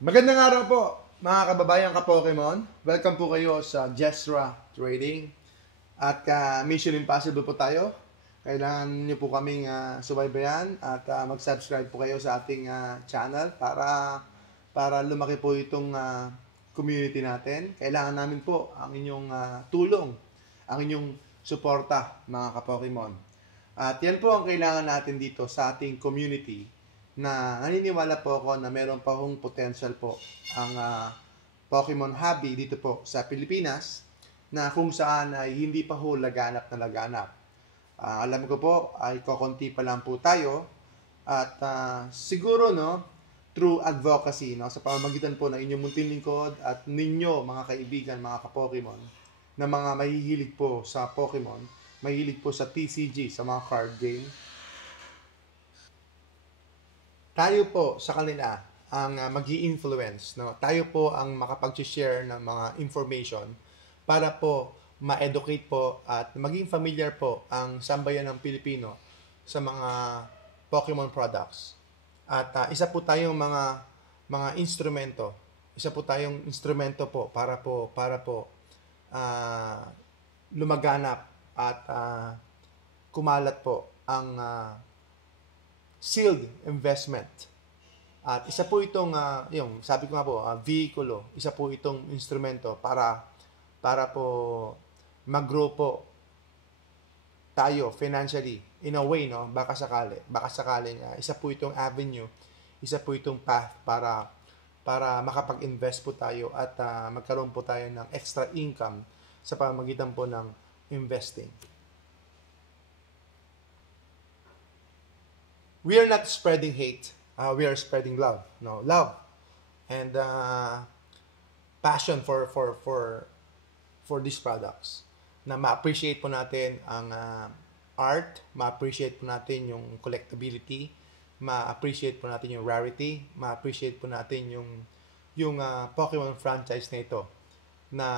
Magandang araw po, mga kababayan ka-Pokemon. Welcome po kayo sa Jesra Trading. At Mission Impossible po tayo. Kailangan niyo po kaming subaybayan at mag-subscribe po kayo sa ating channel para lumaki po itong community natin. Kailangan namin po ang inyong tulong, ang inyong suporta, mga ka-Pokemon. At yan po ang kailangan natin dito sa ating community, na naniniwala po ako na meron pa hong potential po ang Pokemon hobby dito po sa Pilipinas, na kung saan ay hindi pa ho laganap na laganap. Alam ko po ay kokonti pa lang po tayo at siguro through advocacy sa pamamagitan po ng inyong munting lingkod at ninyo mga kaibigan, mga ka-Pokemon, na mga mahihilig po sa Pokemon, mahilig po sa TCG, sa mga card game, tayo po sa kanila ang magi-influence, Tayo po ang makapag-share ng mga information para po ma-educate po at maging familiar po ang sambayan ng Pilipino sa mga Pokemon products. At isa po tayong mga instrumento. Isa po tayong instrumento po para po lumaganap at kumalat po ang sealed investment. At isa po itong, yung sabi ko nga po, vehikulo, isa po itong instrumento para po mag-grow po tayo financially in a way, baka sakaling isa po itong avenue, isa po itong path para makapag-invest po tayo at magkaroon po tayo ng extra income sa pamamagitan po ng investing. We are not spreading hate. We are spreading love. Love and passion for these products. Na ma-appreciate po natin ang art, ma-appreciate po natin yung collectability, ma-appreciate po natin yung rarity, ma-appreciate po natin yung Pokemon franchise na ito na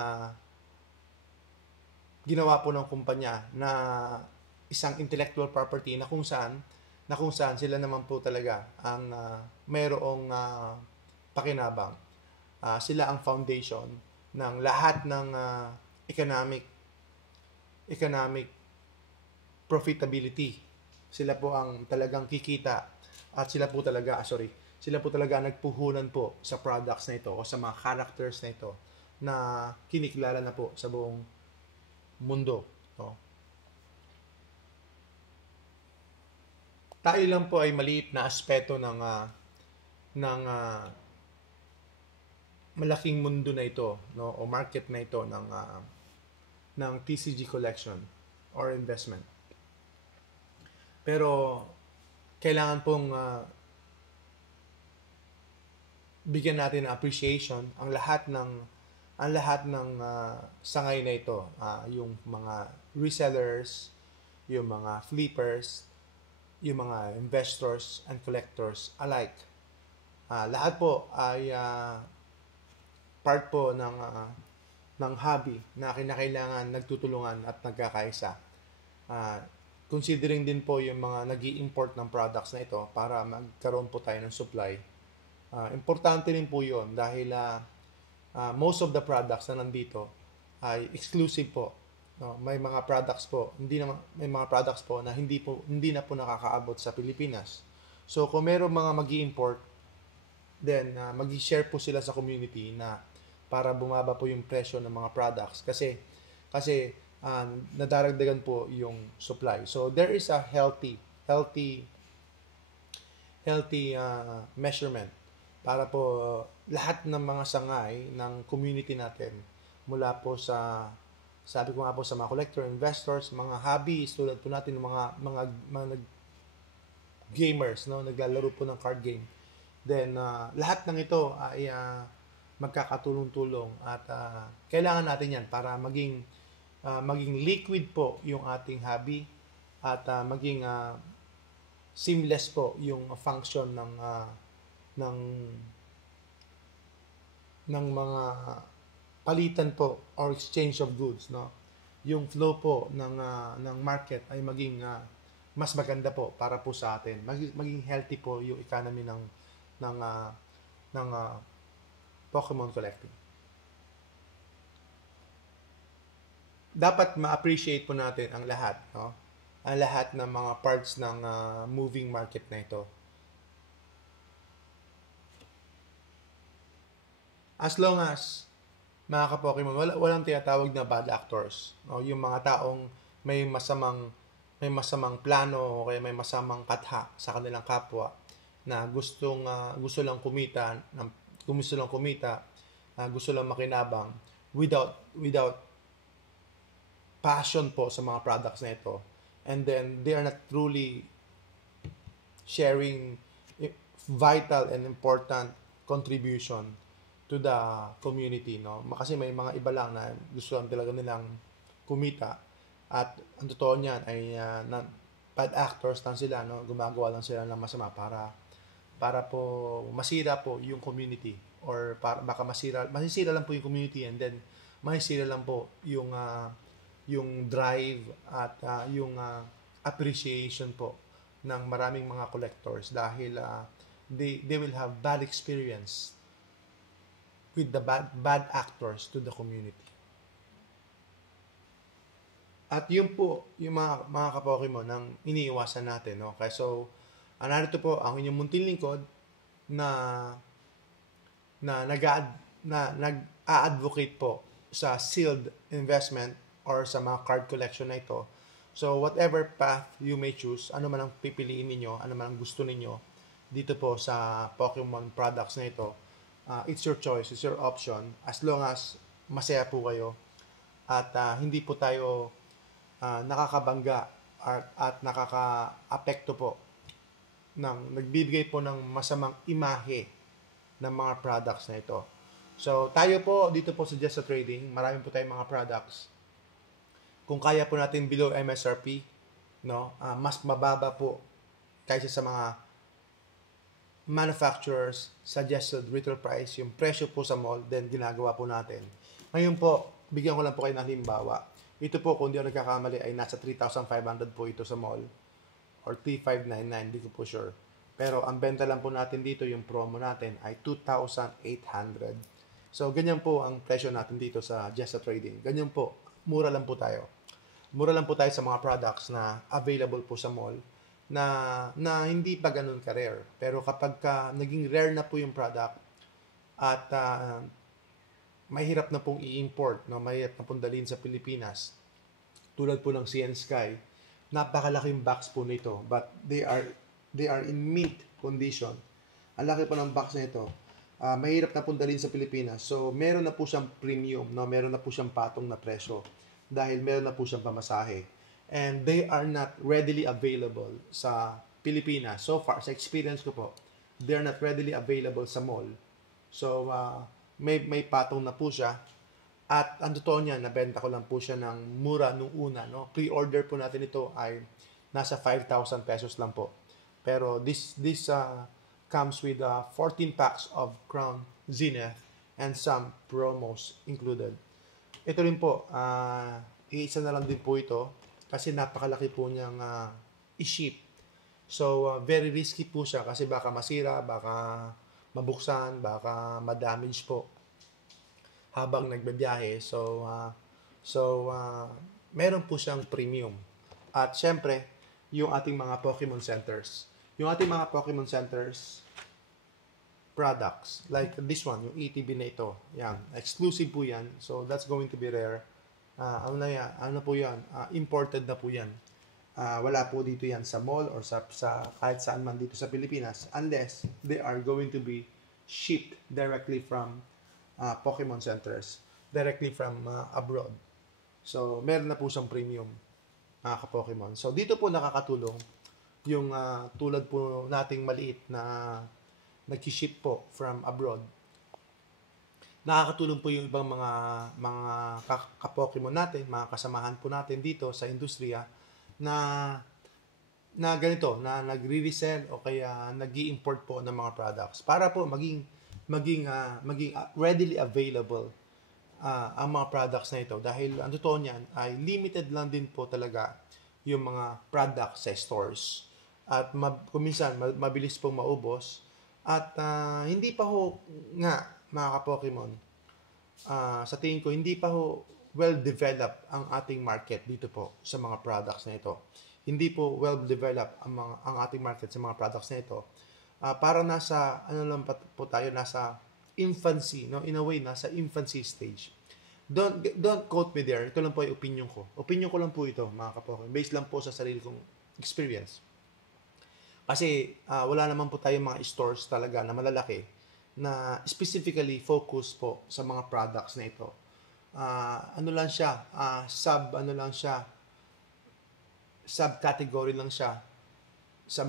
ginawa po ng kumpanya na isang intellectual property na kung saan sila naman po talaga ang mayroong pakinabang. Sila ang foundation ng lahat ng economic profitability. Sila po ang talagang kikita at sila po talaga nagpuhunan po sa products na ito o sa mga characters na ito na kinikilala na po sa buong mundo. Tayo lang po ay maliit na aspeto ng malaking mundo na ito, o market na ito ng TCG collection or investment. Pero kailangan pong bigyan natin ng appreciation ang lahat ng sangay na ito, yung mga resellers, yung mga flippers, yung mga investors and collectors alike. Lahat po ay part po ng hobby na kinakailangan nagtutulungan at nagkakaisa. Considering din po yung mga nag-i-import ng products na ito para magkaroon po tayo ng supply. Importante rin po yun dahil most of the products na nandito ay exclusive po. May mga products po, na hindi na po nakakaabot sa Pilipinas. So kung mayroong mga magi-import, then magi-share po sila sa community na para bumaba po yung presyo ng mga products kasi nadaragdagan po yung supply. So there is a healthy measurement para po lahat ng mga sangay ng community natin, mula po sa, sabi ko nga po, sa mga collector, investors, mga hobbies tulad po natin, mga gamers, naglalaro po ng card game. Then lahat ng ito ay magkakatulong-tulong at kailangan natin yan para maging liquid po yung ating hobby at maging seamless po yung function ng mga palitan po or exchange of goods, yung flow po ng market ay maging mas maganda po para po sa atin, maging healthy po yung economy ng Pokemon collecting. Dapat ma-appreciate po natin ang lahat, no? Ang lahat ng mga parts ng moving market na ito. As long as mga ka-Pokemon, walang tinatawag na bad actors, no? Yung mga taong may masamang plano o kaya may masamang katha sa kanilang kapwa na gusto lang kumita, gusto lang makinabang without passion po sa mga products na ito, and then they are not truly sharing vital and important contribution to the community, no? Kasi may mga iba lang na gusto lang talaga nilang kumita, at ang totoo niyan ay bad actors lang sila, no? Gumagawa lang sila ng masama para po masira po yung community, or para baka masisira lang po yung community, and then masisira lang po yung drive at yung appreciation po ng maraming mga collectors, dahil they will have bad experience with the bad actors to the community. At yun po yung mga ka-Pokemon ang iniiwasan natin, no? Okay, so narito po ang inyong munting lingkod na nag-a-advocate po sa sealed investment or sa mga card collection na ito. So whatever path you may choose, ano man ang pipiliin ninyo, ano man ang gusto ninyo dito po sa Pokemon products na ito, it's your choice, it's your option, as long as masaya po kayo at hindi po tayo nakakabangga at nakaka-apekto po nagbibigay po ng masamang imahe ng mga products na ito. So tayo po dito po sa Just Sa Trading, marami po tayong mga products. Kung kaya po natin below MSRP, no, mas mababa po kaysa sa mga manufacturers suggested retail price, yung presyo po sa mall, then ginagawa po natin. Ngayon po, bigyan ko lang po kayo ng halimbawa. Ito po, kung di ako nagkakamali, ay nasa 3,500 po ito sa mall, or 3,599, hindi ko po sure. Pero ang benta lang po natin dito, yung promo natin, ay 2,800. So, ganyan po ang presyo natin dito sa Just Sa Trading. Ganyan po, mura lang po tayo. Mura lang po tayo sa mga products na available po sa mall, na hindi pa ganun ka-rare. Pero kapag naging rare na po yung product at mahirap na pong i-import, no, mahirap na pong dalhin sa Pilipinas, tulad po ng CN Sky, napakalaking box po nito, but they are in mint condition. Ang laki po ng box na ito. Mahirap na pong dalhin sa Pilipinas. So meron na po siyang premium, no, meron na po siyang patong na presyo dahil meron na po siyang pamasahe. And they are not readily available sa Pilipinas. So far, sa experience ko po, they are not readily available sa mall. So, may patong na po siya. At ang totoo niya, nabenta ko lang po siya ng mura nung una, no? Pre-order po natin ito ay nasa 5,000 pesos lang po. Pero this comes with 14 packs of Crown Zenith and some promos included. Ito rin po, iisa na lang din po ito, kasi napakalaki po niyang i-ship. So, very risky po siya kasi baka masira, baka mabuksan, baka ma-damage po habang nagbabiyahe. So, meron po siyang premium. At syempre, yung ating mga Pokemon centers. Yung ating mga Pokemon centers products, like this one, yung ETB na ito. Yan, exclusive po yan. So, that's going to be rare. Ano po yan? Imported na po yan. Wala po dito yan sa mall or sa kahit saan man dito sa Pilipinas, unless they are going to be shipped directly from Pokemon centers, directly from abroad. So, meron na po siyang premium, mga ka-Pokemon. So, dito po nakakatulong yung tulad po nating maliit na nag-ship po from abroad. Nakakatulong po yung ibang mga ka-Pokemon natin, mga kasamahan po natin dito sa industriya na ganito, na nagre-resell o kaya nag-i-import po ng mga products para po maging readily available ang mga products na ito, dahil ang totoo niyan ay limited lang din po talaga yung mga products sa stores, at kung minsan mabilis pong maubos, at hindi pa ho nga mga ka-Pokemon, sa tingin ko, hindi pa ho well-developed ang ating market dito po sa mga products na ito. Hindi po well-developed ang ating market sa mga products na ito. Para nasa, ano lang po tayo, nasa infancy, no? In a way, nasa infancy stage. Don't quote me there. Ito lang po yung opinion ko. Opinion ko lang po ito, mga ka-Pokemon. Based lang po sa sarili kong experience. Kasi wala naman po tayong mga stores talaga na malalaki na specifically focus po sa mga products na ito. Ano lang siya, subcategory lang siya sa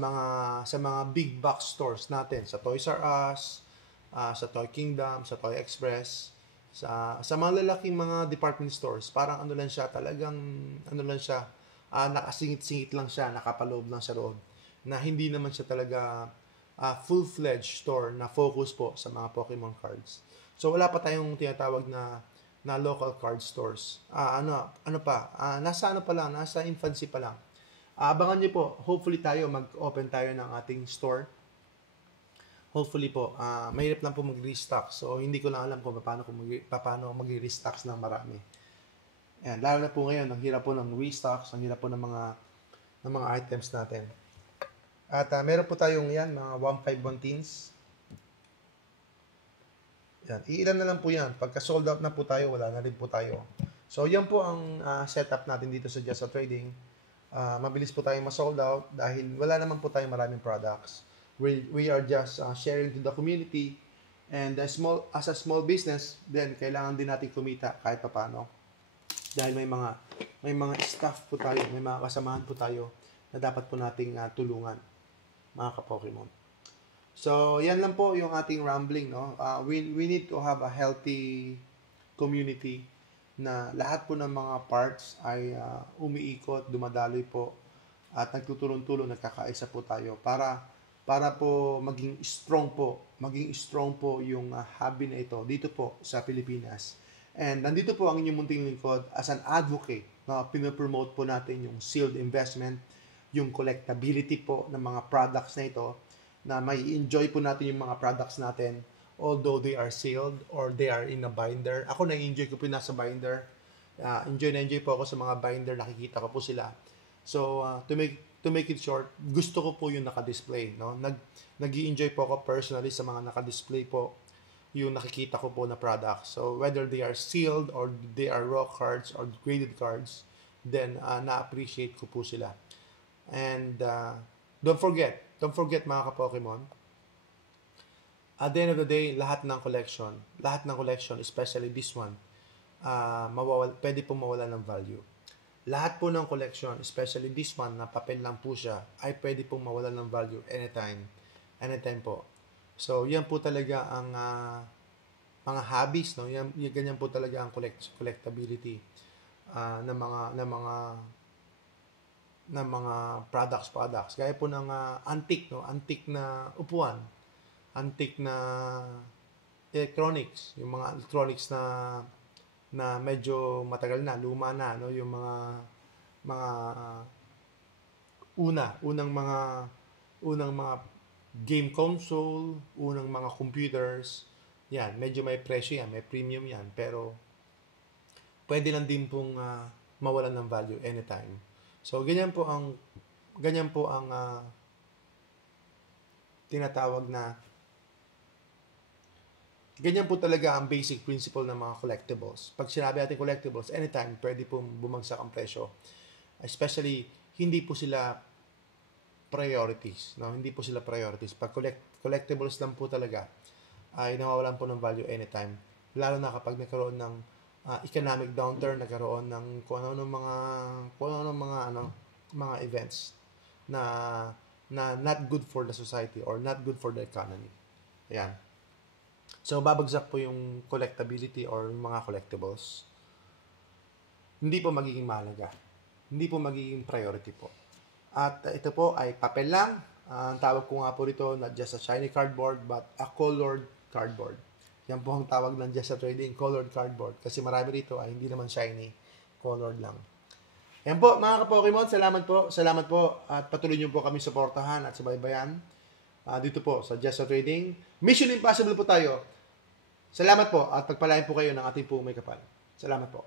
mga big box stores natin, sa Toys R Us, sa Toy Kingdom, sa Toy Express, sa mga lalaking mga department stores. Parang ano lang siya, talagang ano lang siya, nakasingit-singit lang siya, nakapaloob lang sa roon. Na hindi naman siya talaga full-fledged store na focus po sa mga Pokemon cards. So wala pa tayong tinatawag na local card stores. Nasa infancy pa lang. Abangan niyo po, hopefully mag-open tayo ng ating store. Hopefully po, mahirap lang po mag-restock. So hindi ko lang alam kung paano mag-restock ng marami. Ayan, lalo na po ngayon, ang hirap po ng restocks, ang hirap po ng mga items natin. At meron po tayong yan, mga 151 teens. Yan, iilan na lang po yan. Pagka sold out na po tayo, wala na rin po tayo. So, yan po ang setup natin dito sa Just Trading. Mabilis po tayong ma-sold out dahil wala naman po tayong maraming products. We are just sharing to the community. And as a small business, then kailangan din natin kumita kahit paano. Dahil may mga staff po tayo, may mga kasamahan po tayo na dapat po nating tulungan, mga ka-Pokemon. So, yan lang po yung ating rambling, no? We need to have a healthy community na lahat po ng mga parts ay umiikot, dumadaloy po at nagtutulong-tulong, nagkakaisa po tayo para po maging strong po yung hobby na ito dito po sa Pilipinas. And nandito po ang inyong munting lingkod as an advocate, no? Pinopromote po natin yung sealed investment, yung collectability po ng mga products na ito, na may enjoy po natin yung mga products natin although they are sealed or they are in a binder. Ako na-enjoy ko po nasa binder. Enjoy po ako sa mga binder, nakikita ko po sila. So, to make it short, gusto ko po yung naka-display, no? Nag-i-enjoy po ako personally sa mga naka-display po yung nakikita ko po na products. So, whether they are sealed or they are raw cards or graded cards, then na-appreciate ko po sila. And don't forget mga ka-Pokemon, at the end of the day, lahat ng collection, especially this one, pwede pong mawala ng value. Lahat po ng collection, especially this one, na papel lang po siya, ay pwede pong mawala ng value anytime po. So, yan po talaga ang mga hobbies, no? Ganyan po talaga ang collectability ng mga products. Gaya po ng antique na upuan, antique na electronics, yung mga electronics na medyo matagal na, luma na, no? Yung mga unang mga game console, unang mga computers, yan, medyo may presyo yan, may premium yan, pero pwede lang din pong mawalan ng value anytime. So, ganyan po ang tinatawag na, ganyan po talaga ang basic principle ng mga collectibles. Pag sinabi natin collectibles, anytime pwede pong bumagsak ang presyo. Especially, hindi po sila priorities, no? Hindi po sila priorities. Pag collectibles lang po talaga, ay nawawalan po ng value anytime. Lalo na kapag nagkaroon ng economic downturn, nagkaroon ng kung ano mga events na not good for the society or not good for the economy. Ayan. So, babagsak po yung collectability or yung mga collectibles. Hindi po magiging mahalaga. Hindi po magiging priority po. At ito po ay papel lang. Ang tawag ko nga po rito, not just a shiny cardboard, but a colored cardboard. Yan po ang tawag ng Just Trading, colored cardboard. Kasi marami rito ay hindi naman shiny, colored lang. Yan po, mga ka-Pokemon, salamat po. At patuloy niyo po kami suportahan at subaybayan dito po sa Just Trading. Mission Impossible po tayo. Salamat po at pagpalain po kayo ng ating pong may kapal. Salamat po.